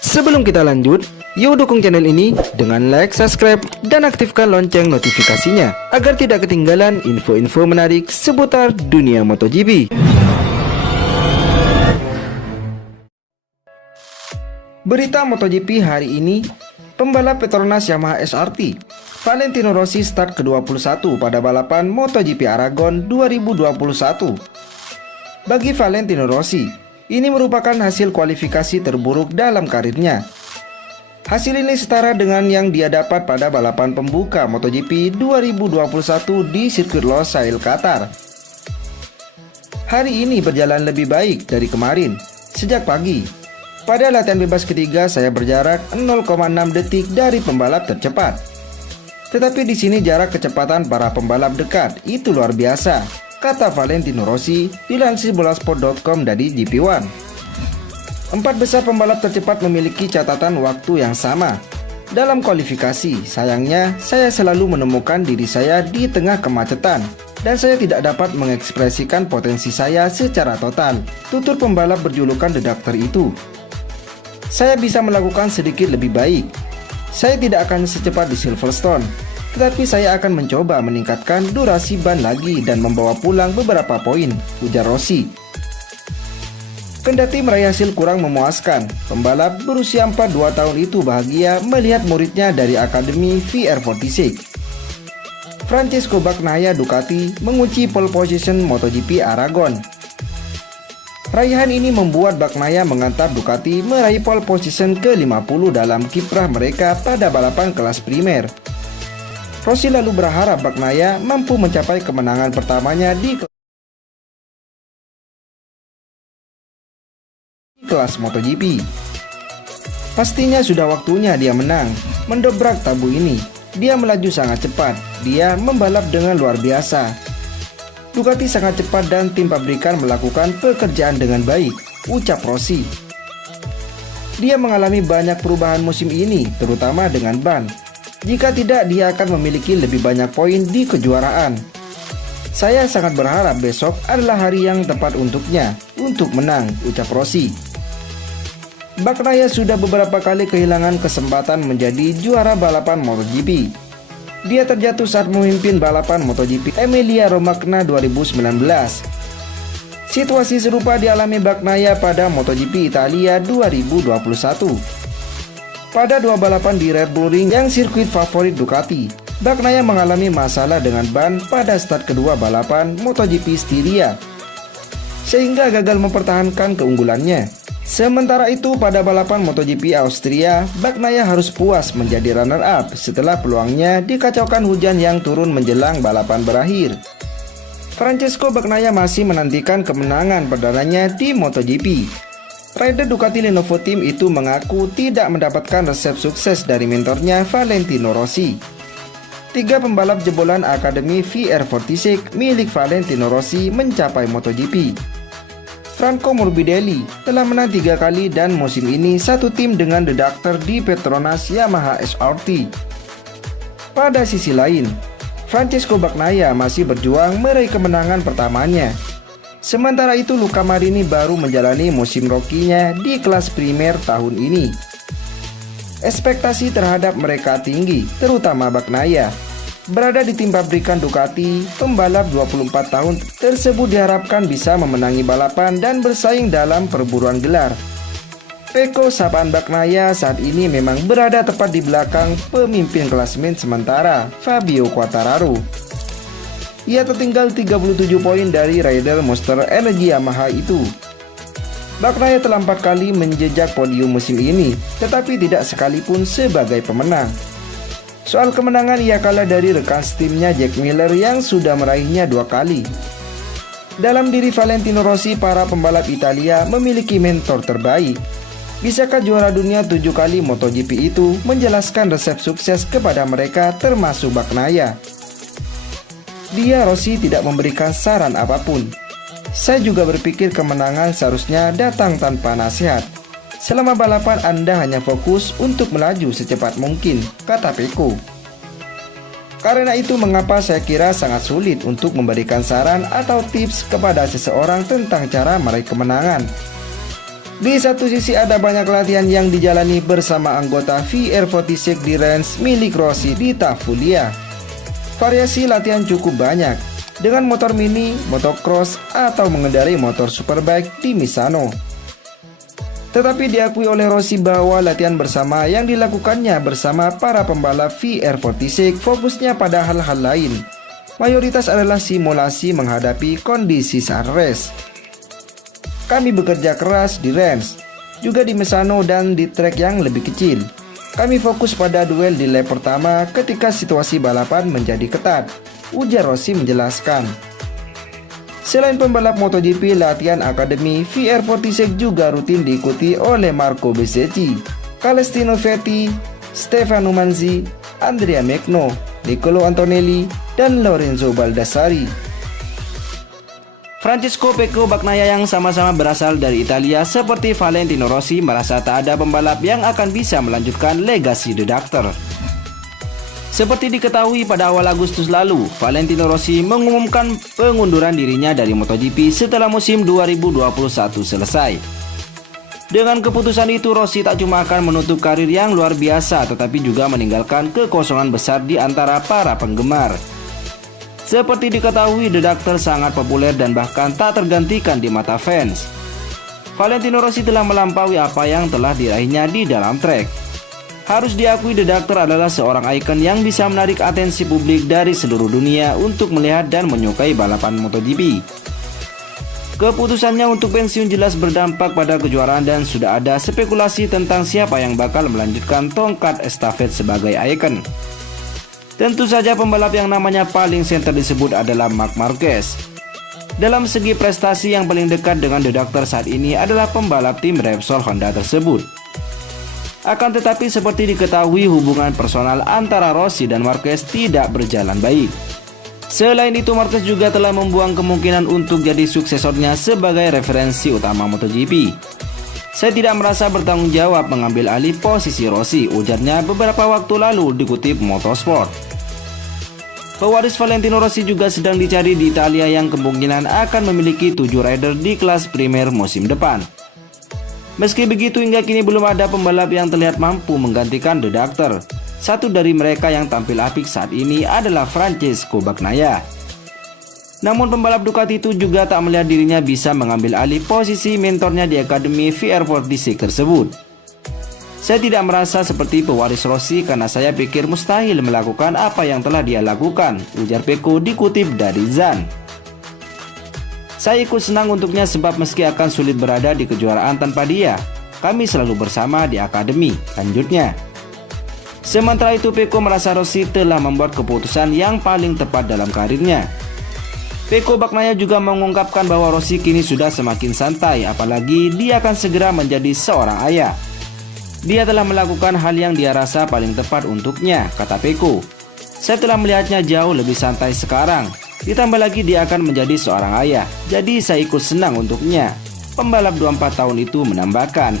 Sebelum kita lanjut, yuk dukung channel ini dengan like, subscribe, dan aktifkan lonceng notifikasinya agar tidak ketinggalan info-info menarik seputar dunia MotoGP. Berita MotoGP hari ini, pembalap Petronas Yamaha SRT, Valentino Rossi start ke-21 pada balapan MotoGP Aragon 2021. Bagi Valentino Rossi, ini merupakan hasil kualifikasi terburuk dalam karirnya. Hasil ini setara dengan yang dia dapat pada balapan pembuka MotoGP 2021 di sirkuit Losail, Qatar. Hari ini berjalan lebih baik dari kemarin. Sejak pagi, pada latihan bebas ketiga saya berjarak 0,6 detik dari pembalap tercepat. Tetapi di sini jarak kecepatan para pembalap dekat itu luar biasa, kata Valentino Rossi dilansir bolasport.com dari GP1. 4 besar pembalap tercepat memiliki catatan waktu yang sama. Dalam kualifikasi, sayangnya saya selalu menemukan diri saya di tengah kemacetan dan saya tidak dapat mengekspresikan potensi saya secara total, tutur pembalap berjulukan The Doctor itu. Saya bisa melakukan sedikit lebih baik. Saya tidak akan secepat di Silverstone, tetapi saya akan mencoba meningkatkan durasi ban lagi dan membawa pulang beberapa poin, ujar Rossi. Kendati meraih hasil kurang memuaskan, pembalap berusia 42 tahun itu bahagia melihat muridnya dari Akademi VR46. Francesco Bagnaia Ducati mengunci pole position MotoGP Aragon. Raihan ini membuat Bagnaia mengantar Ducati meraih pole position ke-50 dalam kiprah mereka pada balapan kelas primer. Rossi lalu berharap Bagnaia mampu mencapai kemenangan pertamanya di kelas MotoGP. Pastinya sudah waktunya dia menang, mendobrak tabu ini. Dia melaju sangat cepat, dia membalap dengan luar biasa. Ducati sangat cepat dan tim pabrikan melakukan pekerjaan dengan baik, ucap Rossi. Dia mengalami banyak perubahan musim ini, terutama dengan ban. Jika tidak, dia akan memiliki lebih banyak poin di kejuaraan. Saya sangat berharap besok adalah hari yang tepat untuknya, untuk menang, ucap Rossi. Bagnaia sudah beberapa kali kehilangan kesempatan menjadi juara balapan MotoGP. Dia terjatuh saat memimpin balapan MotoGP Emilia-Romagna 2019. Situasi serupa dialami Bagnaia pada MotoGP Italia 2021. Pada 2 balapan di Red Bull Ring yang sirkuit favorit Ducati, Bagnaia mengalami masalah dengan ban pada start kedua balapan MotoGP Styria, sehingga gagal mempertahankan keunggulannya. Sementara itu pada balapan MotoGP Austria, Bagnaia harus puas menjadi runner-up setelah peluangnya dikacaukan hujan yang turun menjelang balapan berakhir. Francesco Bagnaia masih menantikan kemenangan perdananya di MotoGP. Rider Ducati Lenovo Team itu mengaku tidak mendapatkan resep sukses dari mentornya Valentino Rossi. 3 pembalap jebolan Akademi VR46 milik Valentino Rossi mencapai MotoGP. Franco Morbidelli telah menang 3 kali dan musim ini satu tim dengan The Doctor di Petronas Yamaha SRT. Pada sisi lain, Francesco Bagnaia masih berjuang meraih kemenangan pertamanya. Sementara itu Luca Marini baru menjalani musim rookie-nya di kelas primer tahun ini. Ekspektasi terhadap mereka tinggi, terutama Bagnaia. Berada di tim pabrikan Ducati, pembalap 24 tahun tersebut diharapkan bisa memenangi balapan dan bersaing dalam perburuan gelar. Pecco sapaan Bagnaia saat ini memang berada tepat di belakang pemimpin klasemen sementara, Fabio Quartararo. Ia tertinggal 37 poin dari rider Monster Energy Yamaha itu. Bagnaia telah 4 kali menjejak podium musim ini, tetapi tidak sekalipun sebagai pemenang. Soal kemenangan, ia kalah dari rekan timnya Jack Miller yang sudah meraihnya 2 kali. Dalam diri Valentino Rossi, para pembalap Italia memiliki mentor terbaik. Bisakah juara dunia 7 kali MotoGP itu menjelaskan resep sukses kepada mereka termasuk Bagnaia? Dia Rossi tidak memberikan saran apapun. Saya juga berpikir kemenangan seharusnya datang tanpa nasihat. Selama balapan Anda hanya fokus untuk melaju secepat mungkin, kata Pecco. Karena itu mengapa saya kira sangat sulit untuk memberikan saran atau tips kepada seseorang tentang cara meraih kemenangan. Di satu sisi ada banyak latihan yang dijalani bersama anggota VR46 di range milik Rossi di Tafulia. Variasi latihan cukup banyak, dengan motor mini, motocross, atau mengendarai motor superbike di Misano. Tetapi diakui oleh Rossi bahwa latihan bersama yang dilakukannya bersama para pembalap VR46 fokusnya pada hal-hal lain. Mayoritas adalah simulasi menghadapi kondisi saat race. Kami bekerja keras di range, juga di Misano dan di trek yang lebih kecil. Kami fokus pada duel di lap pertama ketika situasi balapan menjadi ketat, ujar Rossi menjelaskan. Selain pembalap MotoGP, latihan Akademi VR46 juga rutin diikuti oleh Marco Bezzecchi, Celestino Vietti, Stefano Manzi, Andrea Magno, Niccolo Antonelli, dan Lorenzo Baldassari. Francesco Pecco Bagnaia yang sama-sama berasal dari Italia seperti Valentino Rossi merasa tak ada pembalap yang akan bisa melanjutkan legasi The Doctor. Seperti diketahui pada awal Agustus lalu, Valentino Rossi mengumumkan pengunduran dirinya dari MotoGP setelah musim 2021 selesai. Dengan keputusan itu, Rossi tak cuma akan menutup karir yang luar biasa, tetapi juga meninggalkan kekosongan besar di antara para penggemar. Seperti diketahui, The Doctor sangat populer dan bahkan tak tergantikan di mata fans. Valentino Rossi telah melampaui apa yang telah diraihnya di dalam trek. Harus diakui, The Doctor adalah seorang ikon yang bisa menarik atensi publik dari seluruh dunia untuk melihat dan menyukai balapan MotoGP. Keputusannya untuk pensiun jelas berdampak pada kejuaraan dan sudah ada spekulasi tentang siapa yang bakal melanjutkan tongkat estafet sebagai ikon. Tentu saja pembalap yang namanya paling senter disebut adalah Marc Marquez. Dalam segi prestasi, yang paling dekat dengan The Doctor saat ini adalah pembalap tim Repsol Honda tersebut. Akan tetapi seperti diketahui, hubungan personal antara Rossi dan Marquez tidak berjalan baik. Selain itu, Marquez juga telah membuang kemungkinan untuk jadi suksesornya sebagai referensi utama MotoGP. Saya tidak merasa bertanggung jawab mengambil alih posisi Rossi, ujarnya beberapa waktu lalu dikutip Motorsport. Pewaris Valentino Rossi juga sedang dicari di Italia yang kemungkinan akan memiliki 7 rider di kelas primer musim depan. Meski begitu, hingga kini belum ada pembalap yang terlihat mampu menggantikan The Doctor. Satu dari mereka yang tampil apik saat ini adalah Francesco Bagnaia. Namun pembalap Ducati itu juga tak melihat dirinya bisa mengambil alih posisi mentornya di Akademi VR46 tersebut. Saya tidak merasa seperti pewaris Rossi karena saya pikir mustahil melakukan apa yang telah dia lakukan, ujar Pecco dikutip dari Zan. Saya ikut senang untuknya sebab meski akan sulit berada di kejuaraan tanpa dia, kami selalu bersama di Akademi, lanjutnya. Sementara itu, Pecco merasa Rossi telah membuat keputusan yang paling tepat dalam karirnya. Pecco Bagnaia juga mengungkapkan bahwa Rossi kini sudah semakin santai, apalagi dia akan segera menjadi seorang ayah. Dia telah melakukan hal yang dia rasa paling tepat untuknya, kata Pecco. Saya telah melihatnya jauh lebih santai sekarang. Ditambah lagi dia akan menjadi seorang ayah, jadi saya ikut senang untuknya. Pembalap 24 tahun itu menambahkan.